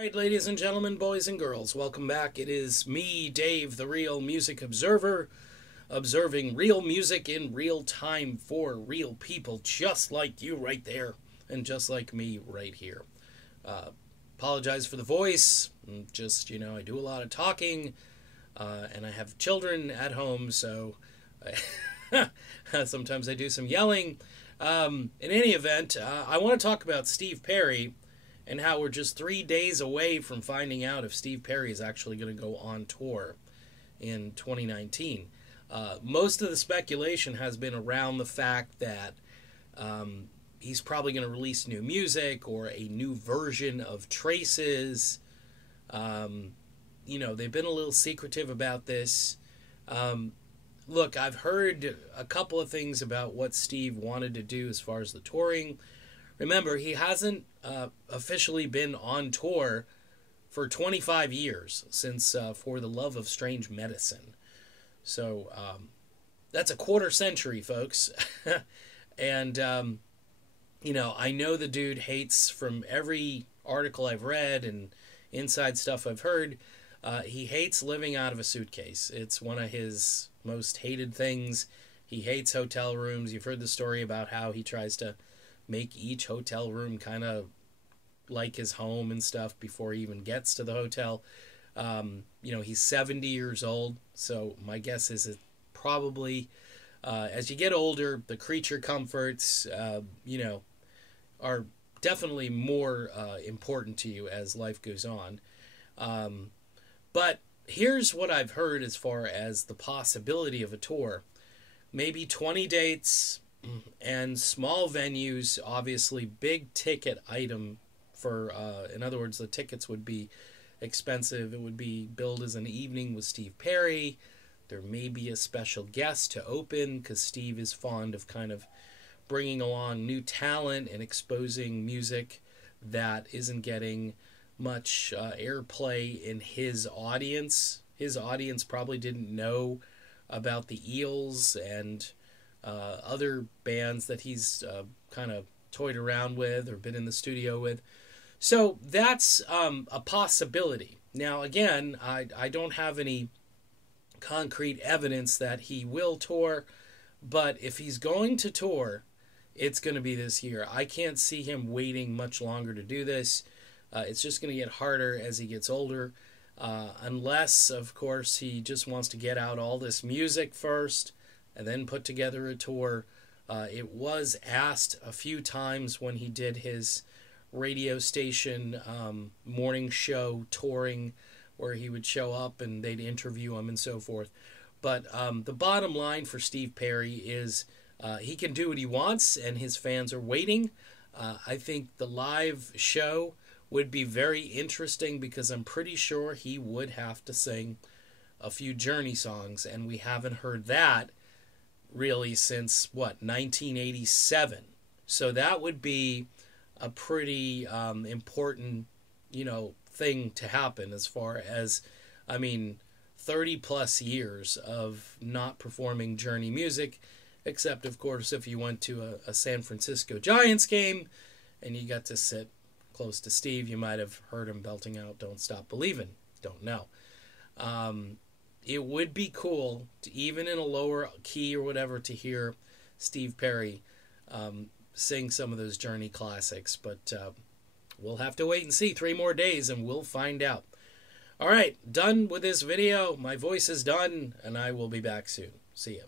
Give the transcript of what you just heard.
All right, ladies and gentlemen, boys and girls, welcome back. It is me, Dave, the Real Music Observer, observing real music in real time for real people just like you right there and just like me right here. Apologize for the voice. Just, I do a lot of talking and I have children at home, so sometimes I do some yelling. In any event, I want to talk about Steve Perry and how we're just 3 days away from finding out if Steve Perry is actually going to go on tour in 2019. Most of the speculation has been around the fact that he's probably going to release new music or a new version of Traces. They've been a little secretive about this. Look, I've heard a couple of things about what Steve wanted to do as far as the touring. Remember, he hasn't officially been on tour for 25 years, since For the Love of Strange Medicine. So that's a quarter century, folks. And, I know the dude hates, from every article I've read and inside stuff I've heard, he hates living out of a suitcase. It's one of his most hated things. He hates hotel rooms. You've heard the story about how he tries to make each hotel room kind of like his home and stuff before he even gets to the hotel. He's 70 years old, so my guess is it probably, as you get older, the creature comforts, are definitely more important to you as life goes on. But here's what I've heard as far as the possibility of a tour. Maybe 20 dates and small venues, obviously big ticket item for, in other words, the tickets would be expensive. It would be billed as an evening with Steve Perry. There may be a special guest to open because Steve is fond of kind of bringing along new talent and exposing music that isn't getting much airplay in his audience. His audience probably didn't know about the Eels and other bands that he's kind of toyed around with or been in the studio with. So that's a possibility. Now, again, I don't have any concrete evidence that he will tour, but if he's going to tour, it's going to be this year. I can't see him waiting much longer to do this. It's just going to get harder as he gets older, unless, of course, he just wants to get out all this music first and then put together a tour. It was asked a few times when he did his radio station morning show touring, where he would show up and they'd interview him and so forth. But the bottom line for Steve Perry is he can do what he wants, and his fans are waiting. I think the live show would be very interesting because I'm pretty sure he would have to sing a few Journey songs, and we haven't heard that really since, 1987. So that would be a pretty important, thing to happen as far as, 30 plus years of not performing Journey music, except, of course, if you went to a San Francisco Giants game and you got to sit close to Steve, you might have heard him belting out Don't Stop Believin'. Don't know. It would be cool, to, even in a lower key or whatever, to hear Steve Perry sing some of those Journey classics. But we'll have to wait and see. 3 more days and we'll find out. All right, done with this video. My voice is done, and I will be back soon. See ya.